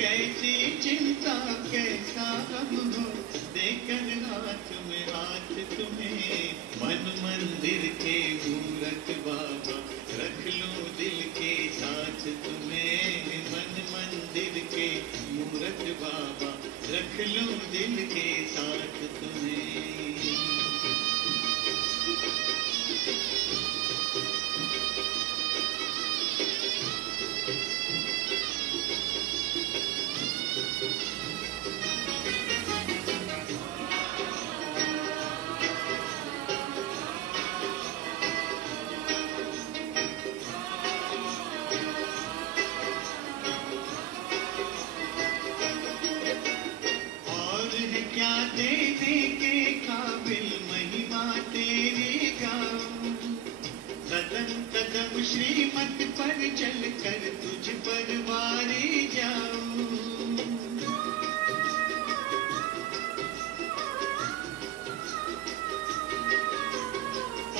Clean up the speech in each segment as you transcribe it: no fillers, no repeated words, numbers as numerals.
कैसी चिंता कैसा गम हो, देकर हाथ में हाथ तुम्हें। मन मंदिर के मूरत बाबा, रख लूं दिल के साथ तुम्हें। मन मंदिर के मूरत बाबा, रख लूं दिल के साथ तुम्हें। क्या देने के काबिल महिमा तेरी गाऊं। कदम कदम श्रीमत पर चल कर तुझ पर वारी जाऊं।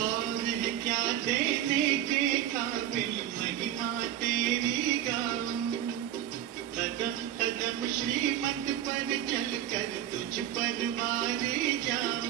और है क्या देने के काबिल महिमा तेरी गाऊं। कदम कदम श्रीमत पर चल कर तुझ पर मारे जाऊं।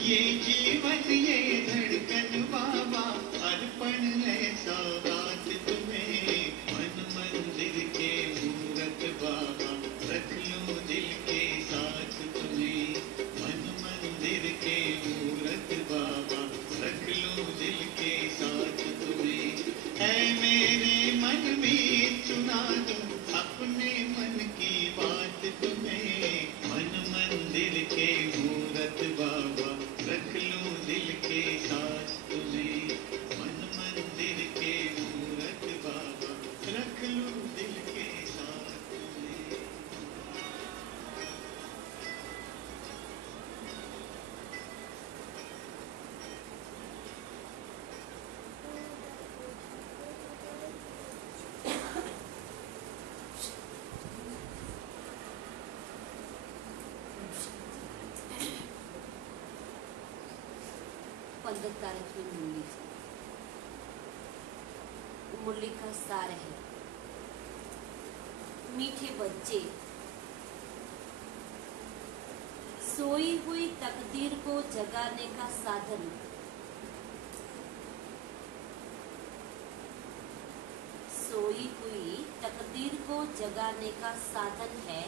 ये जीवन ये धड़कन बाबा, अर्पण है सौगात तुम्हें। मन मंदिर के मूरत बाबा, रख लूं दिल के साथ तुम्हें। मन मंदिर के मूरत बाबा, रख लूं दिल के साथ तुम्हें। है मेरे मन में सुना दूं अपने मन की बात तुम्हें। मन मंदिर के मूरत बाबा, रख लूं दिल के साथ तुम्हें। मन मंदिर के मूरत बाबा, रख लूं दिल के साथ तुम्हें। पंडित तारीख में मुरली का सार है। मीठे बच्चे, सोई हुई तकदीर को जगाने का साधन। सोई हुई तकदीर को जगाने का साधन है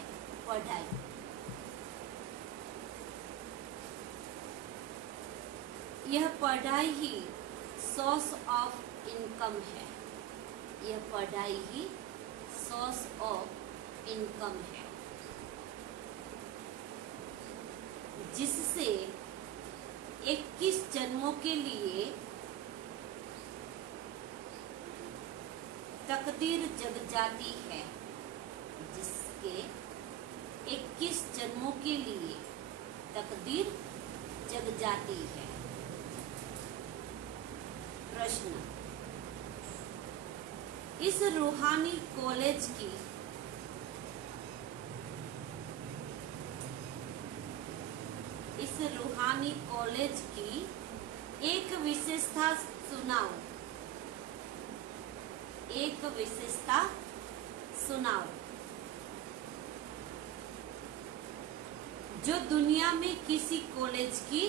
पढ़ाई। यह पढ़ाई ही सोर्स ऑफ इनकम है। यह पढ़ाई ही सोर्स ऑफ इनकम है, जिससे 21 जन्मों के लिए तकदीर जग जाती है। जिसके 21 जन्मों के लिए तकदीर जग जाती है। प्रश्न, इस रूहानी कॉलेज की एक विशेषता सुनाओ। एक विशेषता सुनाओ जो दुनिया में किसी कॉलेज की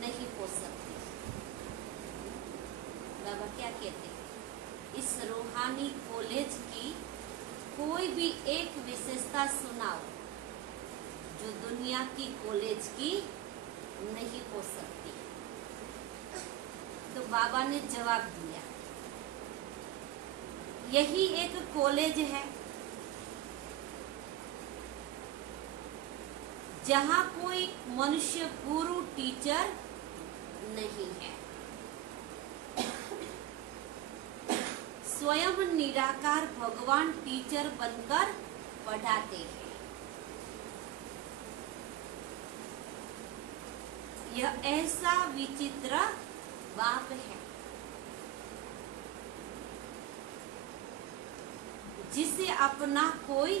नहीं हो सकती। बाबा क्या कहते हैं? इस रूहानी कॉलेज की कोई भी एक विशेषता सुनाओ जो दुनिया की कॉलेज की नहीं हो सकती। तो बाबा ने जवाब दिया, यही एक कॉलेज है जहां कोई मनुष्य गुरु टीचर नहीं है। स्वयं निराकार भगवान टीचर बनकर पढ़ाते हैं। यह ऐसा विचित्र बाप है जिसे अपना कोई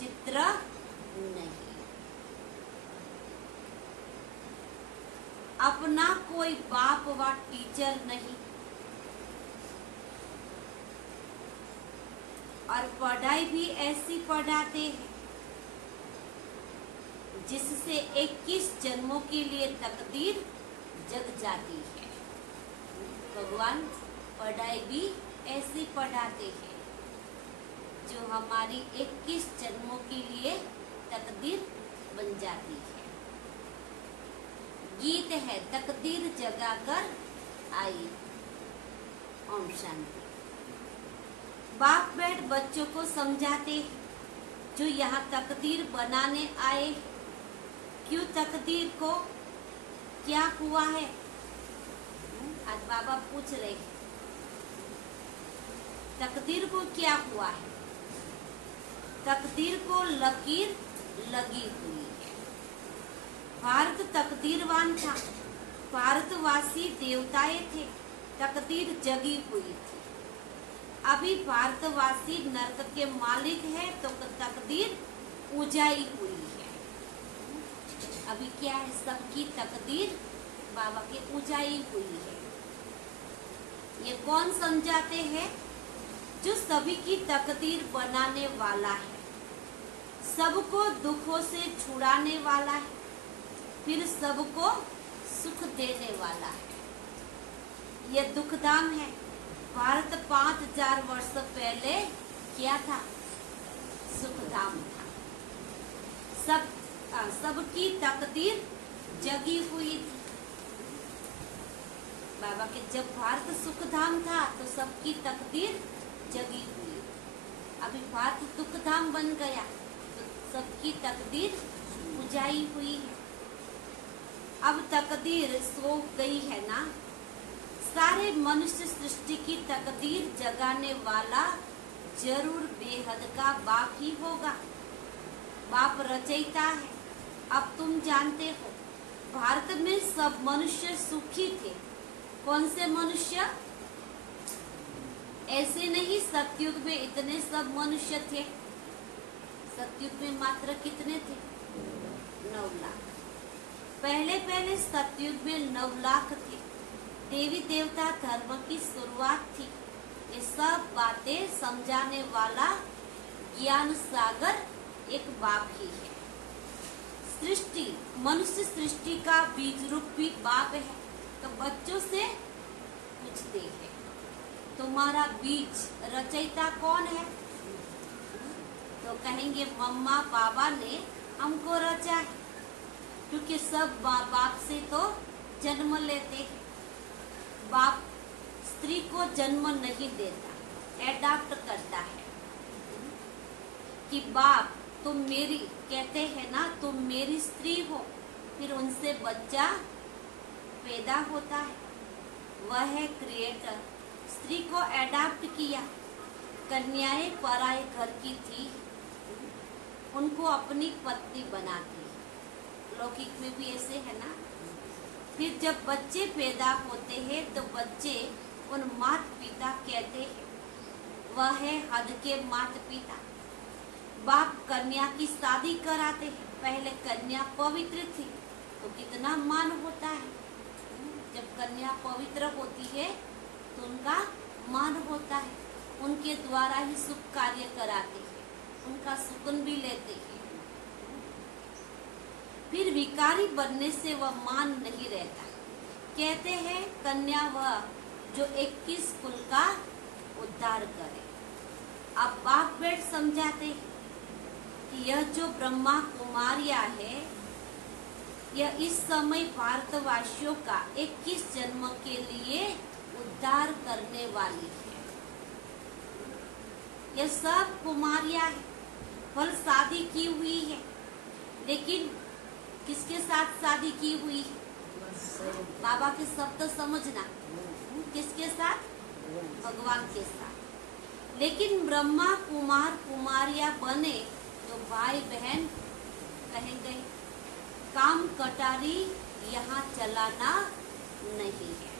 चित्र नहीं, अपना कोई बाप व टीचर नहीं। और पढ़ाई भी ऐसी पढ़ाते हैं जिससे 21 जन्मों के लिए तकदीर जग जाती है। भगवान पढ़ाई भी ऐसी पढ़ाते हैं जो हमारी 21 जन्मों के लिए तकदीर बन जाती है। गीत है तकदीर जगाकर आई। ओम शांति। बाप बैठ बच्चों को समझाते हैं जो यहाँ तकदीर बनाने आए, क्यों तकदीर को क्या हुआ है। आज बाबा पूछ रहे हैं तकदीर को क्या हुआ है। तकदीर को लकीर लगी हुई है। भारत तकदीरवान था, भारतवासी देवताएं थे, तकदीर जगी हुई थी। अभी भारतवासी नरक के मालिक है तो तकदीर उजाई हुई है। अभी क्या है, सबकी तकदीर बाबा के उजाई हुई है। ये कौन समझाते हैं? जो सभी की तकदीर बनाने वाला है, सबको दुखों से छुड़ाने वाला है, फिर सबको सुख देने वाला है। यह दुखधाम है। भारत 5000 वर्ष पहले क्या था? सुखधाम था। सबकी तकदीर जगी हुई थी। बाबा के जब भारत सुखधाम था तो सबकी तकदीर जगी हुई। अभी भारत दुखधाम बन गया तो सबकी तकदीर बुझाई हुई है। अब तकदीर सो गई है ना। सारे मनुष्य सृष्टि की तकदीर जगाने वाला जरूर बेहद का बाप ही होगा। बाप रचयिता है। अब तुम जानते हो भारत में सब मनुष्य सुखी थे। कौन से मनुष्य? ऐसे नहीं सतयुग में इतने सब मनुष्य थे। सतयुग में मात्र कितने थे? 9 लाख। पहले सतयुग में 9 लाख थे। देवी देवता धर्म की शुरुआत थी। ये सब बातें समझाने वाला ज्ञान सागर एक बाप ही है। सृष्टि, मनुष्य सृष्टि का बीज रूप भी बाप है। तो बच्चों से पूछते हैं तुम्हारा बीज रचयिता कौन है? तो कहेंगे मम्मा पापा ने हमको रचा है। क्योंकि सब बाप से तो जन्म लेते हैं। बाप स्त्री को जन्म नहीं देता, एडाप्ट करता है। कि बाप तुम मेरी, कहते हैं ना तुम मेरी स्त्री हो, फिर उनसे बच्चा पैदा होता है। वह है क्रिएटर। स्त्री को एडाप्ट किया। कन्याएं पराये घर की थी, उनको अपनी पत्नी बनाती। लौकिक में भी ऐसे है ना। फिर जब बच्चे पैदा होते हैं तो बच्चे उन माता पिता कहते हैं, वह है हद के माता पिता। बाप कन्या की शादी कराते हैं। पहले कन्या पवित्र थी तो कितना मान होता है। जब कन्या पवित्र होती है तो उनका मान होता है। उनके द्वारा ही शुभ कार्य कराते हैं, उनका सुकून भी लेते हैं। फिर विकारी बनने से वह मान नहीं रहता। कहते हैं कन्या वह जो 21 कुल का उद्धार करे। अब बाप बेट समझाते हैं कि यह जो ब्रह्मा कुमारिया है, यह इस समय भारतवासियों का 21 जन्म के लिए उद्धार करने वाली है। यह सब कुमारिया है। फल शादी की हुई है, लेकिन किसके साथ शादी की हुई है? बाबा के शब्द समझना। किसके साथ? भगवान के साथ। लेकिन ब्रह्मा कुमार कुमारिया बने तो भाई बहन कहेंगे काम कटारी यहाँ चलाना नहीं है।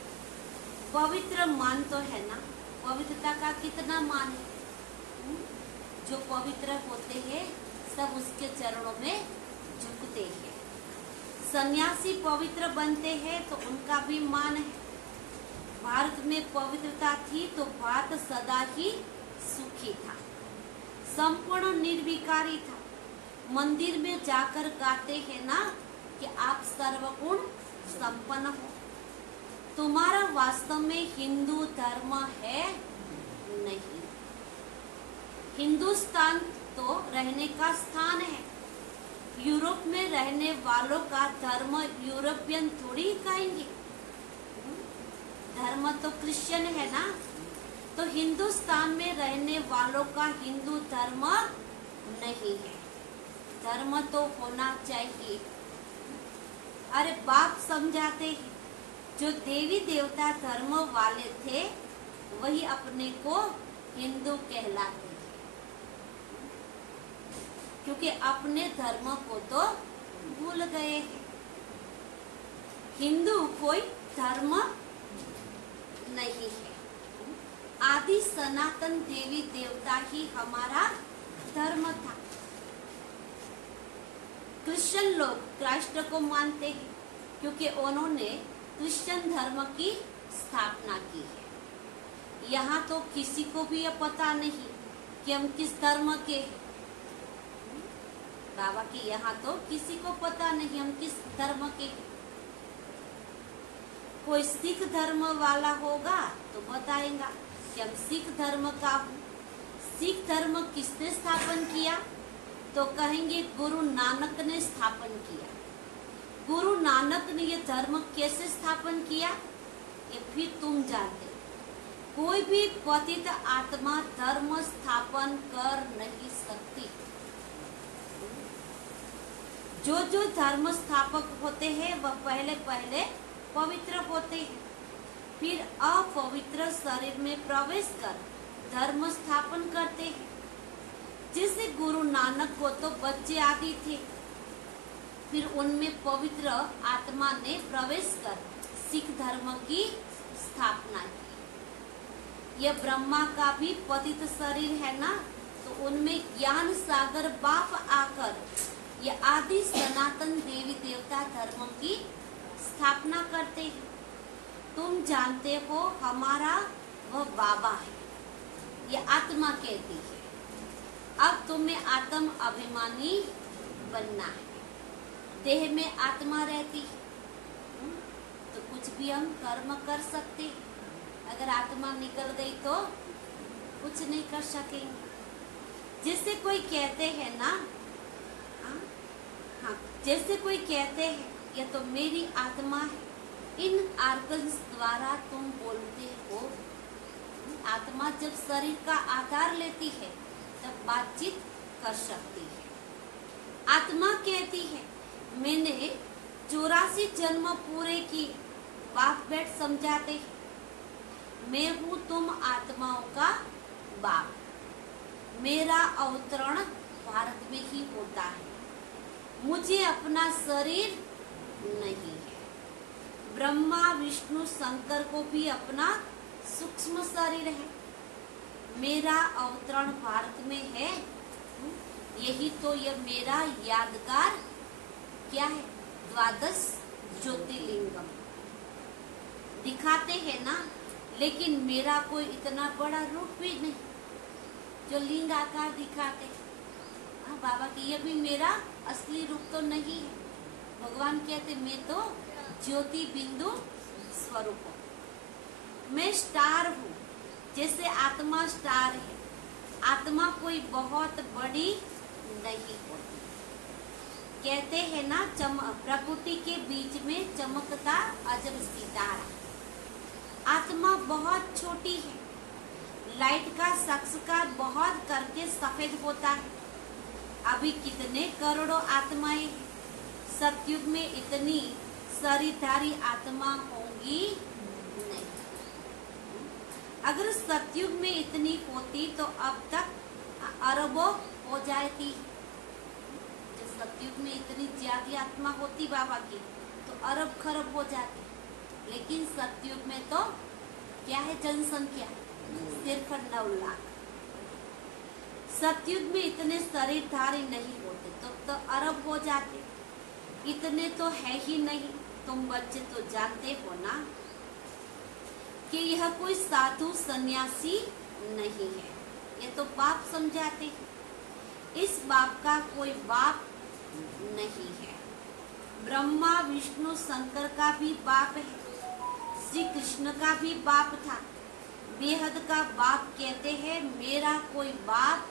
पवित्र मान तो है ना। पवित्रता का कितना मान है। जो पवित्र होते हैं सब उसके चरणों में झुकते हैं। सन्यासी पवित्र बनते हैं तो उनका भी मान है। भारत में पवित्रता थी तो भारत सदा ही सुखी था। संपूर्ण निर्विकारी था। मंदिर में जाकर गाते हैं ना कि आप सर्वगुण संपन्न हो। तुम्हारा वास्तव में हिंदू धर्म है नहीं। हिंदुस्तान तो रहने का स्थान है। यूरोप में रहने वालों का धर्म यूरोपियन थोड़ी कहेंगे। धर्म तो क्रिश्चियन है ना। तो हिंदुस्तान में रहने वालों का हिंदू धर्म नहीं है। धर्म तो होना चाहिए। अरे बाप समझाते हैं, जो देवी देवता धर्म वाले थे वही अपने को हिंदू कहलाते हैं, क्योंकि अपने धर्म को तो भूल गए हैं। हिंदू कोई धर्म नहीं है। आदि सनातन देवी देवता ही हमारा धर्म था। क्रिश्चियन लोग क्राइस्ट को मानते हैं क्योंकि उन्होंने क्रिश्चियन धर्म की स्थापना की है। यहाँ तो किसी को भी यह पता नहीं कि हम किस धर्म के हैं। बाबा की यहाँ तो किसी को पता नहीं हम किस धर्म के हैं। कोई सिख धर्म वाला होगा तो बताएगा कि हम सिख धर्म का हूँ। सिख धर्म किसने स्थापन किया? तो कहेंगे गुरु नानक ने स्थापन किया। गुरु नानक ने यह धर्म कैसे स्थापन किया ये फिर तुम जानते। कोई भी पतित आत्मा धर्म स्थापन कर नहीं सकती। जो जो धर्म स्थापक होते हैं वह पहले पहले पवित्र होते हैं, फिर अपवित्र शरीर में प्रवेश कर धर्म स्थापन करते हैं। जैसे गुरु नानक को तो बच्चे आदि थे, फिर उनमें पवित्र आत्मा ने प्रवेश कर सिख धर्म की स्थापना की। यह ब्रह्मा का भी पतित शरीर है ना, तो उनमें ज्ञान सागर बाप आकर यह आदि सनातन देवी देवता धर्म की स्थापना करते हैं। तुम जानते हो हमारा वह बाबा है, यह आत्मा कहती है। अब तुम्हें आत्म अभिमानी बनना है। देह में आत्मा रहती है तो कुछ भी हम कर्म कर सकते हैं। अगर आत्मा निकल गई तो कुछ नहीं कर सकेंगे। जैसे कोई कहते हैं ना, हाँ, जैसे कोई कहते हैं यह तो मेरी आत्मा है। इन आर्गन्स द्वारा तुम बोलते हो। आत्मा जब शरीर का आकार लेती है तब बातचीत कर सकती है। आत्मा कहती है मैंने 84 जन्म पूरे किए। बाप बेट समझाते हैं मैं हूँ तुम आत्माओं का बाप। मेरा अवतरण भारत में ही होता है। मुझे अपना शरीर नहीं है। ब्रह्मा विष्णु शंकर को भी अपना सूक्ष्म शरीर है। मेरा अवतरण भारत में है। यही तो यह मेरा यादगार क्या है, 12 ज्योतिर्लिंगम दिखाते हैं ना। लेकिन मेरा कोई इतना बड़ा रूप भी नहीं जो लिंग आकार दिखाते। हाँ बाबा की यह भी मेरा असली रूप तो नहीं है। भगवान कहते मैं तो ज्योति बिंदु स्वरूप हूँ। मैं स्टार हूँ, जैसे आत्मा स्टार है। आत्मा कोई बहुत बड़ी नहीं होती। कहते हैं ना प्रकृति के बीच में चमकता अजब सितारा। आत्मा बहुत छोटी है। लाइट का साक्षात्कार बहुत करके सफेद होता है। अभी कितने करोड़ों आत्माएं हैं। सतयुग में इतनी शरीरधारी आत्मा होंगी नहीं। अगर सतयुग में इतनी होती तो अब तक अरबों हो जाती। जब सतयुग में इतनी ज्यादा आत्मा होती बाबा की तो अरब खरब हो जाती। लेकिन सतयुग में तो क्या है जनसंख्या सिर्फ 9 लाख। सतयुग में इतने शरीरधारी नहीं होते तो अरब हो जाते। इतने तो है ही नहीं। तुम बच्चे तो जानते हो ना कि यह कोई साधु सन्यासी नहीं है। ये तो बाप समझाते हैं। इस बाप का कोई बाप नहीं है। ब्रह्मा विष्णु शंकर का भी बाप है, श्री कृष्ण का भी बाप था। बेहद का बाप कहते हैं मेरा कोई बाप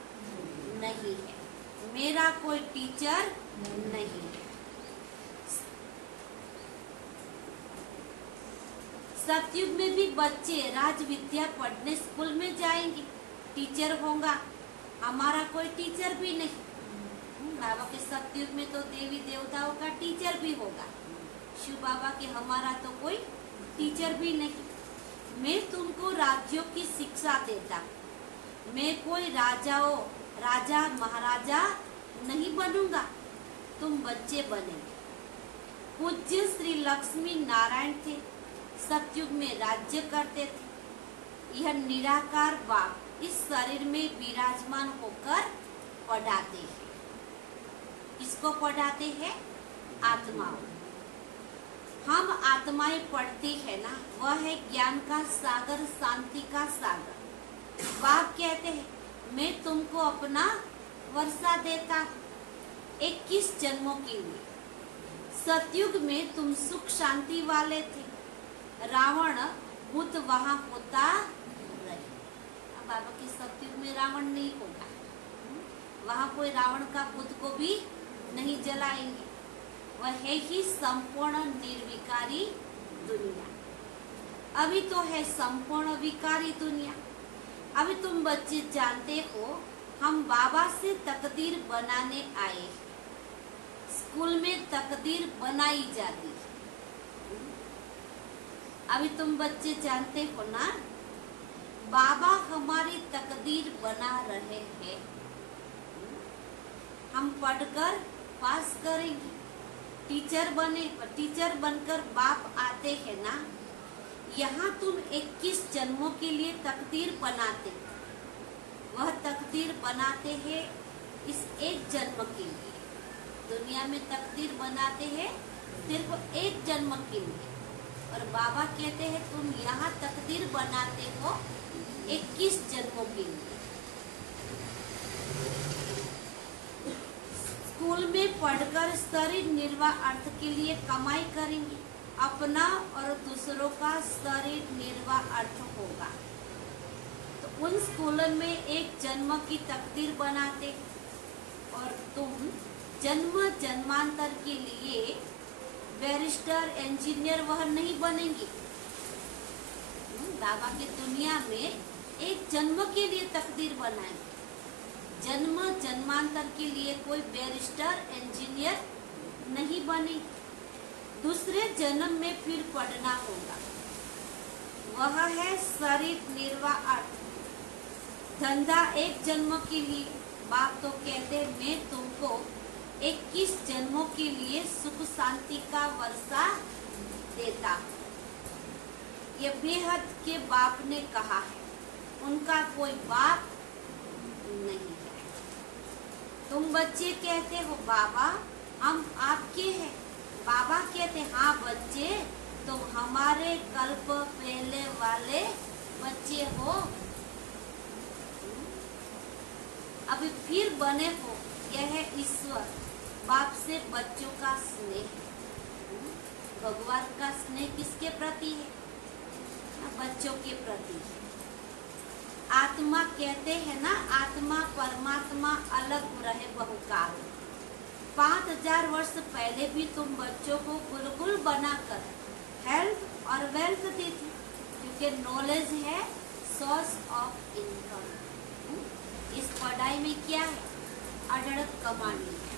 नहीं है, मेरा कोई टीचर नहीं है। सतयुग में भी बच्चे राज विद्या पढ़ने स्कूल में जाएंगे, टीचर होगा, हमारा कोई टीचर भी नहीं। बाबा के सतयुग में तो देवी देवताओं का टीचर भी होगा, शिव बाबा के हमारा तो कोई टीचर भी नहीं। मैं तुमको राज्यों की शिक्षा देता, मैं कोई राजा महाराजा नहीं बनूंगा, तुम बच्चे बनेंगे। पूज्य श्री लक्ष्मी नारायण थे, सतयुग में राज्य करते थे। यह निराकार बाप इस शरीर में विराजमान होकर पढ़ाते हैं। किसको पढ़ाते हैं? आत्माओं। हम आत्माएं पढ़ते हैं ना, वह है ज्ञान का सागर, शांति का सागर। बाप कहते हैं मैं तुमको अपना वर्षा देता 21 जन्मों के लिए। सतयुग में तुम सुख शांति वाले थे, रावण भूत वहां होता रहे। अब बाबा के सतयुग में रावण नहीं होगा, वहां कोई रावण का भूत को भी नहीं जलाएंगे। वह है ही संपूर्ण निर्विकारी दुनिया। अभी तो है संपूर्ण विकारी दुनिया। अभी तुम बच्चे जानते हो हम बाबा से तकदीर बनाने आए हैं। स्कूल में तकदीर बनाई जाती है। अभी तुम बच्चे जानते हो ना, बाबा हमारी तकदीर बना रहे हैं। हम पढ़कर पास करेंगे, टीचर बने, टीचर बनकर बाप आते हैं ना। यहाँ तुम 21 जन्मों के लिए तकदीर बनाते, वह तकदीर बनाते हैं इस एक जन्म के लिए। दुनिया में तकदीर बनाते हैं सिर्फ एक जन्म के लिए, और बाबा कहते हैं तुम यहाँ तकदीर बनाते हो 21 जन्मों के लिए। स्कूल में पढ़कर शरीर निर्वाह अर्थ के लिए कमाई करेंगे, अपना और दूसरों का शरीर निर्वाह अर्थ होगा। तो उन स्कूलों में एक जन्म की तकदीर बनाते, और तुम जन्म जन्मांतर के लिए बैरिस्टर इंजीनियर वह नहीं बनेंगे। बाबा की दुनिया में एक जन्म के लिए तकदीर बनाएंगे, जन्म जन्मांतर के लिए कोई बैरिस्टर इंजीनियर नहीं बने। दूसरे जन्म में फिर पढ़ना होगा, वह है शरीर निर्वाह अर्थ। धंधा एक जन्म के लिए। बाप तो कहते मैं तुमको 21 जन्मों के लिए सुख शांति का वर्षा देता। ये बेहद के बाप ने कहा है, उनका कोई बाप नहीं है। तुम बच्चे कहते हो बाबा हम आपके हैं। बाबा कहते हाँ बच्चे, तुम हमारे कल्प पहले वाले बच्चे हो, अभी फिर बने हो। यह है ईश्वर बाप से बच्चों का स्नेह। भगवान का स्नेह किसके प्रति है? बच्चों के प्रति है। आत्मा कहते हैं ना, आत्मा परमात्मा अलग रहे बहुकाल। 5000 वर्ष पहले भी तुम बच्चों को गुलगुल बनाकर हेल्थ और वेल्थ दी थी, क्योंकि नॉलेज है सोर्स ऑफ इनकम। इस पढ़ाई में क्या है? अढ़ड़क कमानी है।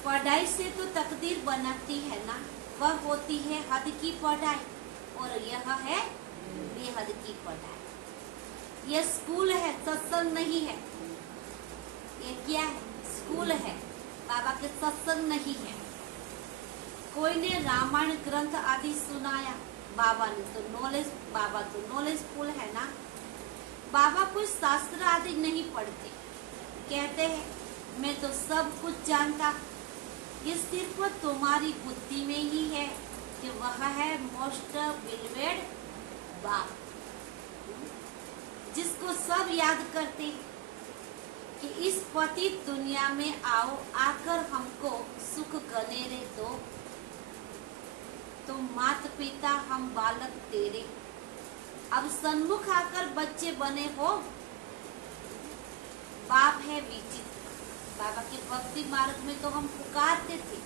पढ़ाई से तो तकदीर बनाती है ना, वह होती है हद की पढ़ाई, और यह है बेहद की पढ़ाई। यह स्कूल है, सत्संग नहीं है। ये क्या है? स्कूल है, बाबा के सत्संग नहीं है। कोई ने रामायण ग्रंथ आदि सुनाया, बाबा ने तो नॉलेज, बाबा तो नॉलेजफुल है ना। बाबा कोई शास्त्र आदि नहीं पढ़ते, कहते हैं मैं तो सब कुछ जानता। ये सिर्फ तुम्हारी बुद्धि में ही है कि वह है मोस्ट बिलवेड बाप, जिसको सब याद करते। कि इस पतित दुनिया में आओ, आकर हमको सुख गनेरे दो। तुम मात पिता हम बालक तेरे, अब सन्मुख आकर बच्चे बने हो। बाप है विचित्र। बाबा के भक्ति मार्ग में तो हम पुकारते थे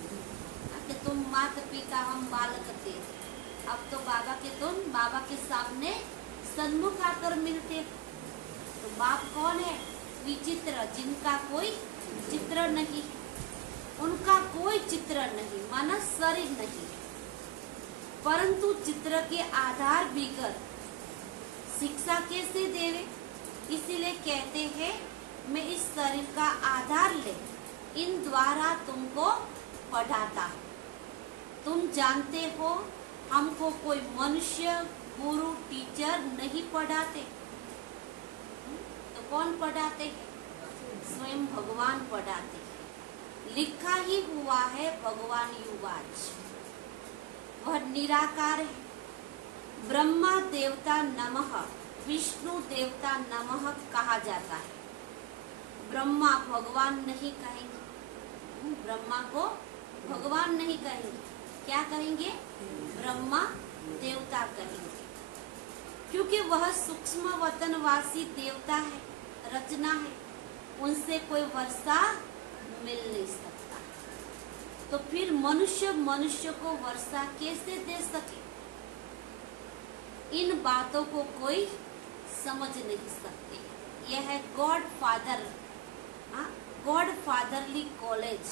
कि तुम माता पिता हम बालक थे। अब तो बाबा के सामने सन्मुख आकर मिलते। तो बाप कौन है? विचित्र, जिनका कोई चित्र नहीं, उनका कोई चित्र नहीं, माना शरीर नहीं, परंतु चित्र के आधार बिगर शिक्षा कैसे देवे? इसीलिए कहते हैं मैं इस शरीर का आधार ले इन द्वारा तुमको पढ़ाता। तुम जानते हो हमको कोई मनुष्य, गुरु, टीचर नहीं पढ़ाते। तो कौन पढ़ाते हैं? स्वयं भगवान पढ़ाते हैं। लिखा ही हुआ है भगवान युवाच, वह निराकार है। ब्रह्मा देवता नमः, विष्णु देवता नमः कहा जाता है। ब्रह्मा भगवान नहीं कहेंगे, ब्रह्मा को भगवान नहीं कहेंगे, क्या कहेंगे? ब्रह्मा देवता कहेंगे, क्योंकि वह सूक्ष्म वतनवासी देवता है, रचना है, उनसे कोई वर्षा मिल नहीं सकता। तो फिर मनुष्य को वर्षा कैसे दे सके? इन बातों को कोई समझ नहीं सकते। यह है गॉड फादरली कॉलेज,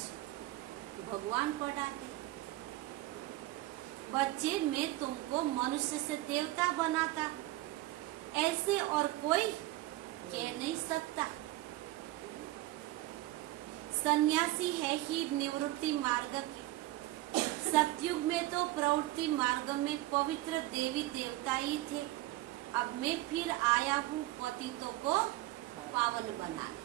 भगवान पढ़ाते। बच्चे मैं तुमको मनुष्य से देवता बनाता, ऐसे और कोई कह नहीं सकता। सन्यासी है ही निवृत्ति मार्ग के। सतयुग में तो प्रवृत्ति मार्ग में पवित्र देवी देवता ही थे। अब मैं फिर आया हूँ पतितों को पावन बनाने।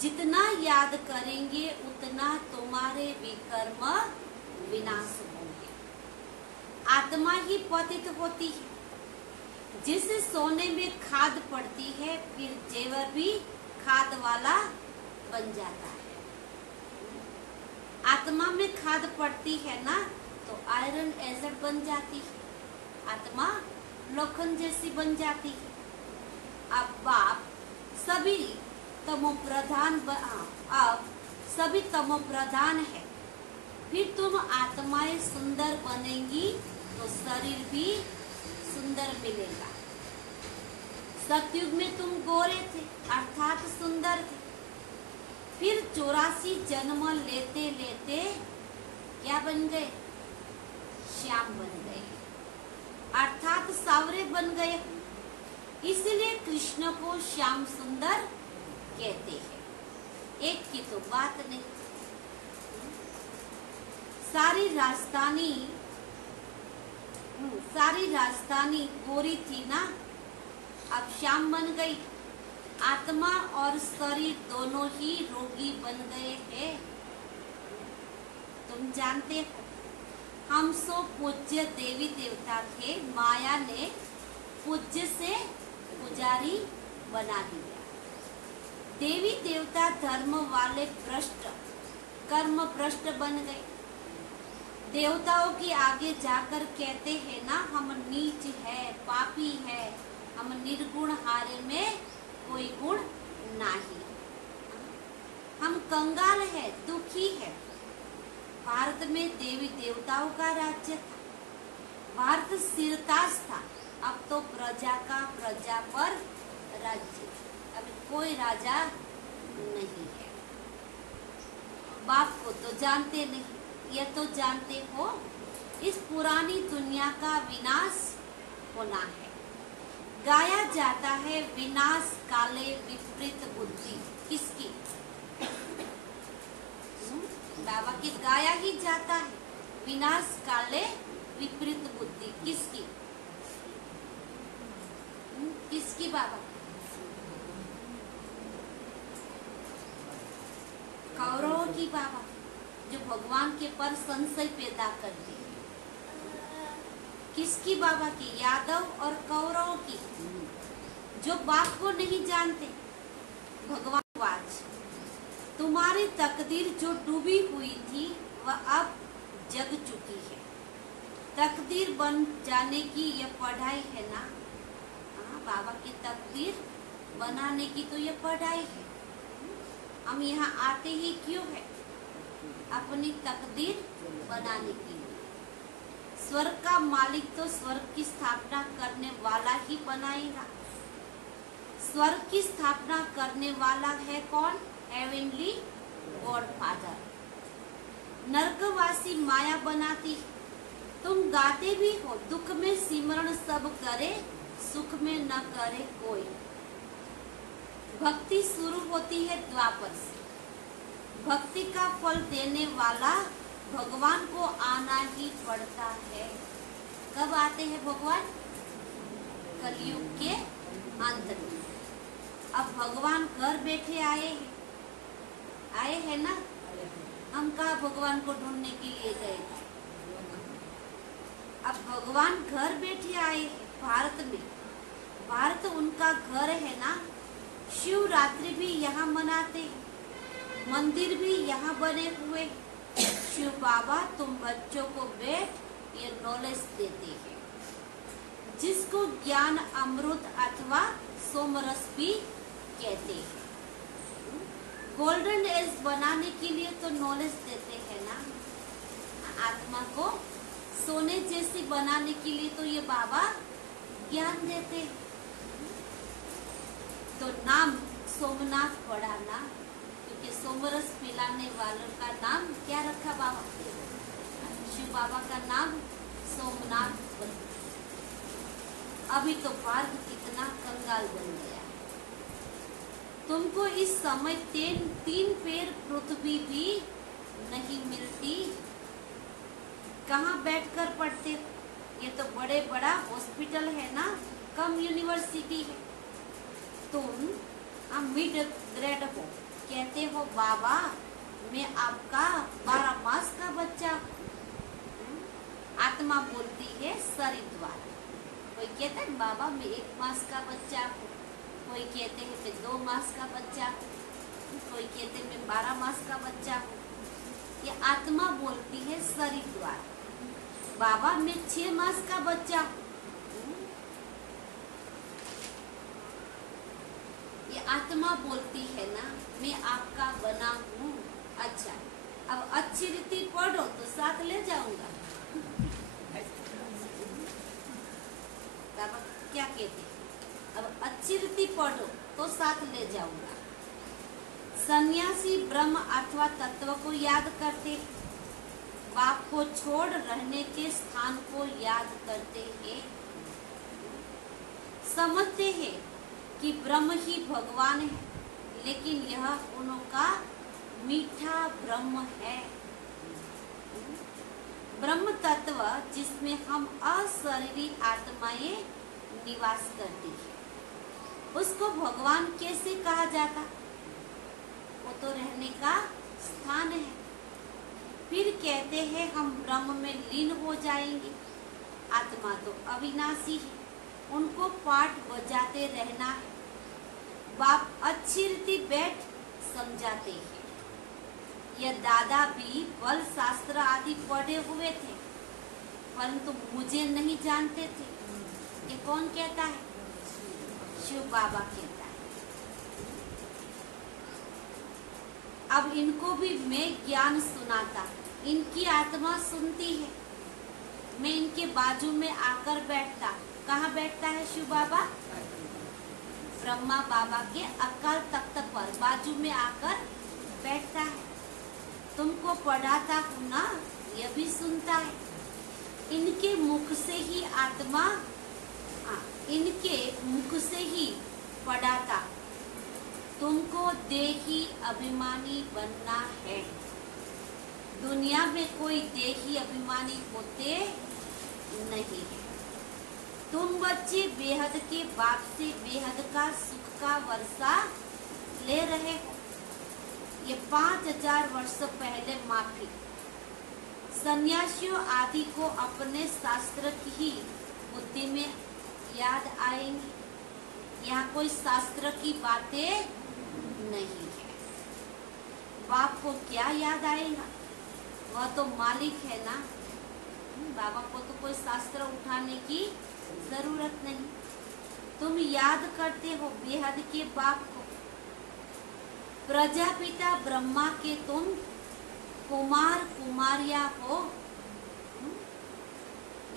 जितना याद करेंगे उतना तुम्हारे विकर्म विनाश होंगे। आत्मा ही पतित होती है। जिस सोने में खाद पड़ती है फिर जेवर भी खाद वाला बन जाता है। आत्मा में खाद पड़ती है ना तो आयरन एसिड बन जाती है, आत्मा लोखंड जैसी बन जाती है। अब बाप सभी तमो प्रधान है। फिर तुम आत्माएं सुंदर बनेंगी तो शरीर भी सुंदर मिलेगा। सतयुग में तुम गोरे थे अर्थात सुंदर थे, फिर 84 जन्म लेते लेते क्या बन गए? श्याम बन गए, अर्थात सावरे बन गए। इसलिए कृष्ण को श्याम सुंदर कहते हैं। एक की तो बात नहीं। सारी राजधानी गोरी थी ना, अब श्याम बन गई। आत्मा और शरीर दोनों ही रोगी बन गए हैं। तुम जानते हो हम सो पूज्य देवी देवता थे, माया ने पूज्य से पुजारी बना दिया। देवी देवता धर्म वाले भ्रष्ट, कर्म भ्रष्ट बन गए। देवताओं के आगे जाकर कहते हैं ना हम नीच है, पापी है, हम निर्गुण हारे में कोई गुण नहीं, हम कंगाल है, दुखी है। भारत में देवी देवताओं का राज्य था, भारत सिरताज था। अब तो प्रजा का प्रजा पर राज्य, अब कोई राजा नहीं है। बाप को तो जानते नहीं, ये तो जानते हो इस पुरानी दुनिया का विनाश होना है। गाया जाता है विनाश काले विपरीत बुद्धि। किसकी? बाबा की गाया ही जाता है विनाश काले विपरीत बुद्धि। किसकी? किसकी बाबा? कौरवों की बाबा, जो भगवान के पर संशय पैदा करते हैं। किसकी बाबा की? यादव और कौरवों की, जो बाप को नहीं जानते। भगवान वाच तुम्हारी तकदीर जो डूबी हुई थी वह अब जग चुकी है। तकदीर बन जाने की यह पढ़ाई है ना। हाँ, बाबा की तकदीर बनाने की तो यह पढ़ाई है। हम यहाँ आते ही क्यों है? अपनी तकदीर बनाने के लिए। स्वर्ग का मालिक तो स्वर्ग की स्थापना करने वाला ही बनाएगा। स्वर्ग की स्थापना करने वाला है कौन? Heavenly god father. नरकवासी माया बनाती। तुम गाते भी हो, दुख में सिमरण सब करे, सुख में न करे कोई। भक्ति शुरू होती है द्वापर से। भक्ति का फल देने वाला भगवान को आना ही पड़ता है। कब आते हैं भगवान? कलयुग के अंत में। अब भगवान घर बैठे आए हैं ना। हम कहा भगवान को ढूंढने के लिए गए थे। अब भगवान घर बैठे आए हैं भारत में। भारत उनका घर है ना। शिवरात्रि भी यहाँ मनाते हैं, मंदिर भी यहाँ बने हुए। शिव बाबा तुम बच्चों को बैठ ये नॉलेज देते हैं, जिसको ज्ञान अमृत अथवा सोमरस भी कहते हैं। गोल्डन एज बनाने के लिए तो नॉलेज देते हैं ना। आत्मा को सोने जैसी बनाने के लिए तो ये बाबा ज्ञान देते हैं। तो नाम सोमनाथ पढ़ाना, क्योंकि सोमरस पिलाने वालों का नाम क्या रखा बाबा? शिव बाबा का नाम सोमनाथ। अभी तो भारत कितना कंगाल बन गया। तुमको इस समय तीन पैर पृथ्वी भी नहीं मिलती। कहाँ बैठकर पढ़ते? ये तो बड़े बड़ा हॉस्पिटल है ना, कम यूनिवर्सिटी है। तुम मिड ग्रेड हो, कहते हो बाबा मैं आपका 12 मास का बच्चा। आत्मा बोलती है शरीर द्वारा। कोई कहता है बाबा मैं 1 मास का बच्चा हूँ, कोई कहते हैं मैं 2 मास का बच्चा हूँ, कोई कहते हैं मैं 12 मास का बच्चा हूँ। ये आत्मा बोलती है शरीर द्वारा। बाबा मैं 6 मास का बच्चा हूँ। ये आत्मा बोलती है ना मैं आपका बना हूँ। अच्छा, अब अच्छी रीति पढ़ो तो साथ ले जाऊंगा। बाबा क्या कहते हैं? अब अच्छी रीति पढ़ो तो साथ ले जाऊंगा। सन्यासी ब्रह्म अथवा तत्व को याद करते, बाप को छोड़ रहने के स्थान को याद करते हैं। समझते हैं कि ब्रह्म ही भगवान है, लेकिन यह उनका मीठा ब्रह्म है। ब्रह्म तत्व जिसमें हम अशरीरी आत्माएं निवास करती है, उसको भगवान कैसे कहा जाता? वो तो रहने का स्थान है। फिर कहते हैं हम ब्रह्म में लीन हो जाएंगे। आत्मा तो अविनाशी है, उनको पाठ बजाते रहना है। बाप अच्छी रीति बैठ समझाते हैं। यह दादा भी बल शास्त्र आदि पढ़े हुए थे, परंतु मुझे नहीं जानते थे। ये कौन कहता है? शिव बाबा कहता है। अब इनको भी मैं ज्ञान सुनाता, इनकी आत्मा सुनती है। मैं इनके बाजू में आकर बैठता। कहाँ बैठता है शिव बाबा? ब्रह्मा बाबा के अकाल तख्त पर बाजू में आकर बैठता है। तुमको पढ़ाता हूँ ना, यह भी सुनता है। इनके मुख से ही आत्मा, इनके मुख से ही पढ़ाता। तुमको देही अभिमानी बनना है। दुनिया में कोई देही अभिमानी होते नहीं है। तुम बच्चे बेहद के बाप से बेहद का सुख का वर्षा ले रहे हो। ये 5000 वर्ष पहले माफी। सन्यासियों आदि को अपने शास्त्र की ही बुद्धि में याद आएंगी। यहाँ कोई शास्त्र की बातें नहीं है। बाप को क्या याद आएगा? वह तो मालिक है ना। बाबा को तो कोई शास्त्र उठाने की जरूरत नहीं। तुम याद करते हो बेहद के बाप को। प्रजापिता ब्रह्मा के तुम कुमार कुमारिया हो।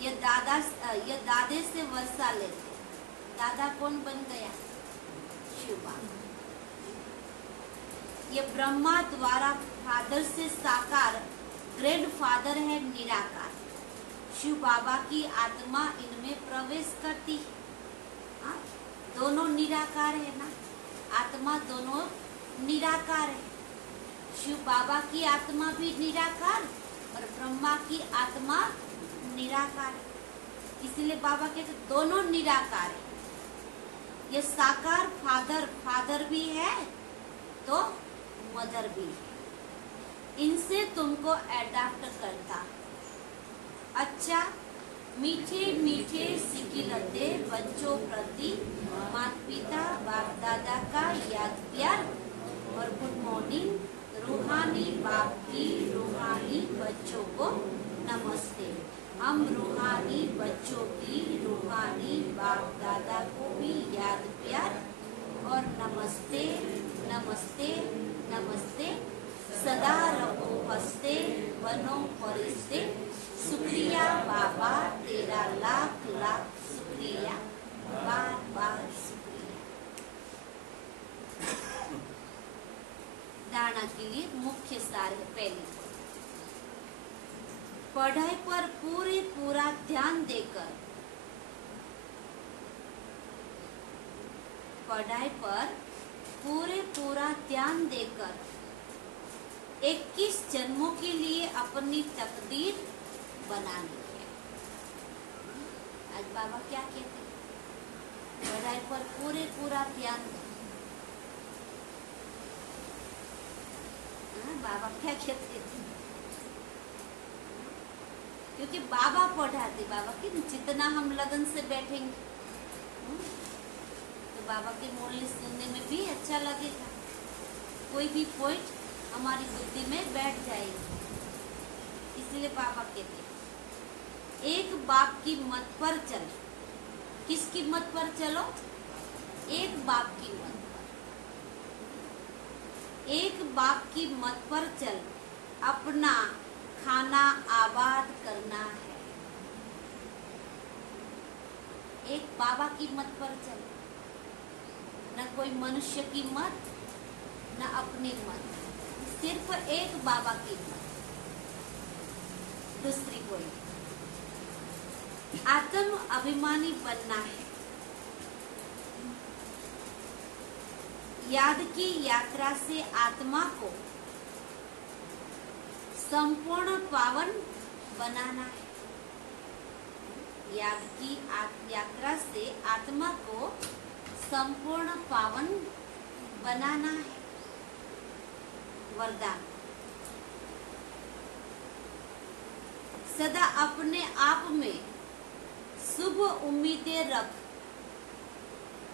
ये दादे से वर्षा लेते। दादा कौन बन गया? शिव बाबा। ये ब्रह्मा द्वारा फादर से साकार ग्रैंड फादर है निराकार। शिव बाबा की आत्मा इनमें प्रवेश करती है। हाँ? दोनों निराकार है ना, आत्मा दोनों निराकार है। शिव बाबा की आत्मा भी निराकार और ब्रह्मा की आत्मा निराकार है। इसलिए बाबा कहते दोनों निराकार है। ये साकार फादर भी है तो मदर भी है। इनसे तुमको अडॉप्ट करता। अच्छा, मीठे मीठे सिकिलते बच्चों प्रति माता पिता बाप दादा का याद प्यार और गुड मॉर्निंग। रूहानी बाप की रूहानी बच्चों को नमस्ते। हम रूहानी बच्चों की रूहानी बाप दादा को भी याद प्यार और नमस्ते नमस्ते नमस्ते। सदा रहो हंसते बनो फरिश्ते। शुक्रिया बाबा तेरा लाख लाख शुक्रिया, बार बार शुक्रिया। धारणा के लिए मुख्य सार है। पहली, पढ़ाई पर पूरा ध्यान देकर, पढ़ाई पर पूरा ध्यान देकर 21 जन्मों के लिए अपनी तकदीर बनानी है। आज बाबा क्या कहते हैं? पढ़ाई पर पूरा ध्यान दो। बाबा क्या कहते थे? क्योंकि बाबा पढ़ाते, बाबा की जितना हम लगन से बैठेंगे तो बाबा के बोलने सुनने में भी अच्छा लगेगा। कोई भी पॉइंट हमारी बुद्धि में बैठ जाएगी। इसलिए बाबा कहते एक बाप की मत पर चल। किसकी मत पर चलो? एक बाप की मत पर। एक बाप की मत पर चल, अपना खाना आबाद करना है। एक बाबा की मत पर चल, न कोई मनुष्य की मत, न अपनी मत, सिर्फ एक बाबा की मत, दूसरी कोई। आत्म अभिमानी बनना है। याद की यात्रा से आत्मा को संपूर्ण पावन बनाना है। याद की यात्रा से आत्मा को संपूर्ण पावन बनाना है। वरदान, सदा अपने आप में शुभ उम्मीदें रख।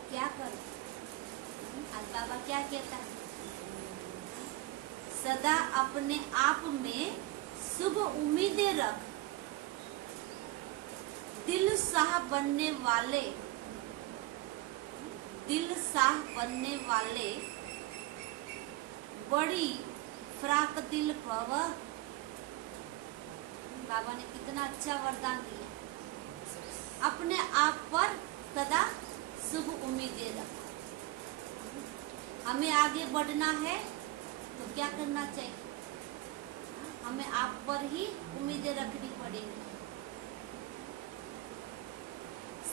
क्या कर? आज बाबा क्या कहता है? सदा अपने आप में शुभ उम्मीदें रख। दिल शाह बनने वाले, दिल शाह बनने वाले बड़ी फ्राक दिल भव। बाबा ने कितना अच्छा वरदान दिया। अपने आप पर सदा शुभ उम्मीदें रखो। हमें आगे बढ़ना है तो क्या करना चाहिए? हमें आप पर ही उम्मीदें रखनी पड़ेगी।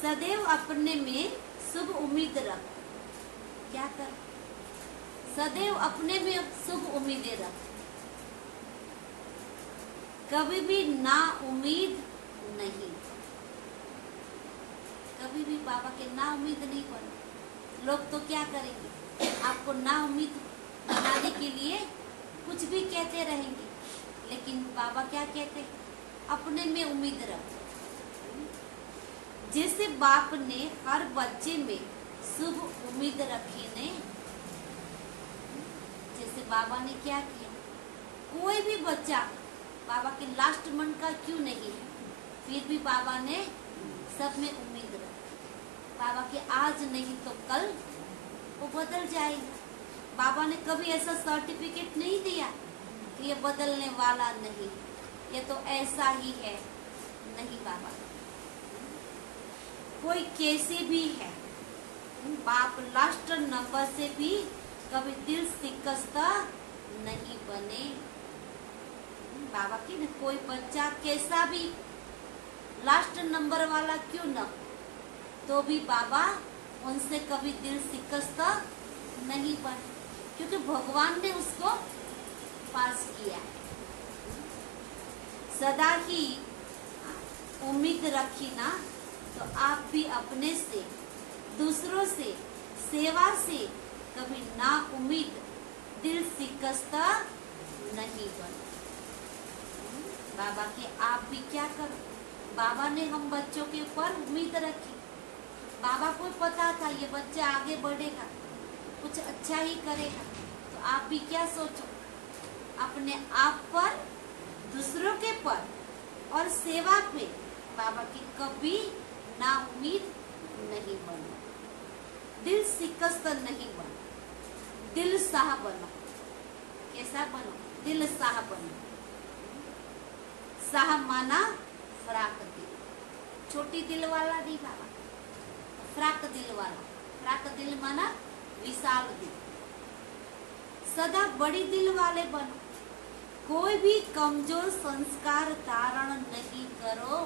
सदैव अपने में शुभ उम्मीद रख। क्या कर? सदैव अपने में शुभ उम्मीदें रख। कभी भी ना उम्मीद नहीं। कभी भी बाबा के ना उम्मीद नहीं बनो। लोग तो क्या करेंगे? आपको ना उम्मीद बनाने के लिए कुछ भी कहते रहेंगे, लेकिन बाबा क्या कहते? अपने में उम्मीद रखो। जैसे बाप ने हर बच्चे में शुभ उम्मीद रखी ने, जैसे बाबा ने क्या किया? कोई भी बच्चा बाबा के लास्ट मन का क्यों नहीं है, फिर भी बाबा ने सब में उम्मीद रखी। बाबा के आज नहीं तो कल वो बदल जाएगा। बाबा ने कभी ऐसा सर्टिफिकेट नहीं दिया कि ये बदलने वाला नहीं, ये तो ऐसा ही है। नहीं बाबा, कोई कैसे भी है, बाप लास्ट नंबर से भी कभी दिल शिकस्त नहीं बने। बाबा की न कोई बच्चा कैसा भी लास्ट नंबर वाला क्यों न, तो भी बाबा उनसे कभी दिल शिकस्त नहीं बने, क्योंकि भगवान ने उसको पास किया। सदा ही उम्मीद रखी ना, तो आप भी अपने से, दूसरों से, सेवा से कभी ना उम्मीद दिल शिकस्त नहीं बने। बाबा के आप भी क्या करो, बाबा ने हम बच्चों के ऊपर उम्मीद रखी। बाबा को पता था ये बच्चा आगे बढ़ेगा, कुछ अच्छा ही करेगा, तो आप भी क्या सोचो, अपने आप पर, दूसरों के पर और सेवा पे बाबा की कभी ना उम्मीद नहीं बनो, दिल शिकस्त नहीं बनो, दिल शाह बनो। कैसा बनो? दिल शाह बनो। शाह माना फ्राक दिल, छोटी दिल वाला नहीं बाबा, फ्राक दिल वाला। फ्राक दिल माना विशाल दिल। सदा बड़ी दिल वाले बनो। कोई भी कमजोर संस्कार धारण नहीं करो,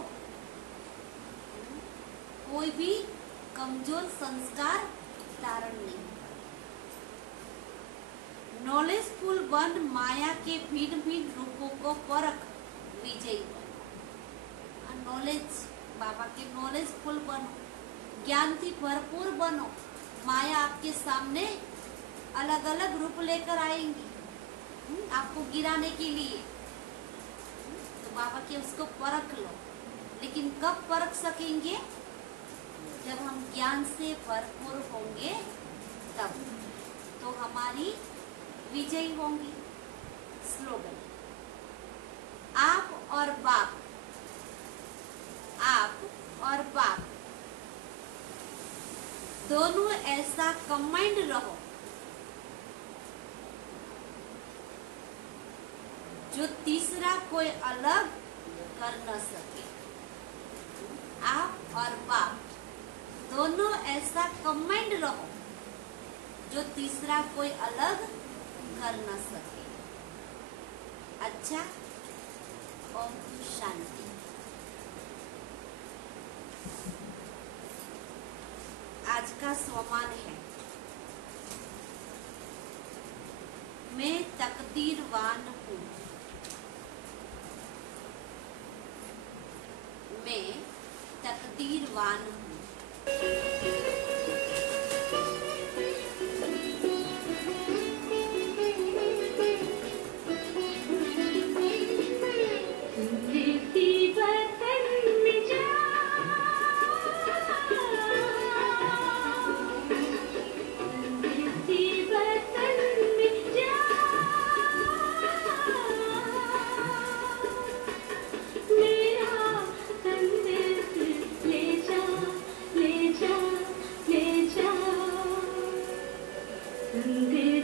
कोई भी कमजोर संस्कार धारण नहीं। नॉलेजफुल बन, माया के भिन्न भिन्न रूपों को परख, विजयी बनो। नॉलेज, बाबा के नॉलेजफुल बनो, ज्ञान से भरपूर बनो। माया आपके सामने अलग अलग रूप लेकर आएंगी आपको गिराने के लिए, तो बाबा के उसको परख लो। लेकिन कब परख सकेंगे? जब हम ज्ञान से भरपूर होंगे, तब तो हमारी विजयी होंगी। स्लोगन, आप और बाप, आप और बाप दोनों ऐसा कंबाइंड रहो जो तीसरा कोई अलग कर न सके। आप और बाप दोनों ऐसा कंबाइंड रहो जो तीसरा कोई अलग कर न सके। अच्छा, ओम शांति। आज का स्वमान है, मैं तकदीरवान हूँ। मैं तकदीरवान हूँ। संदेश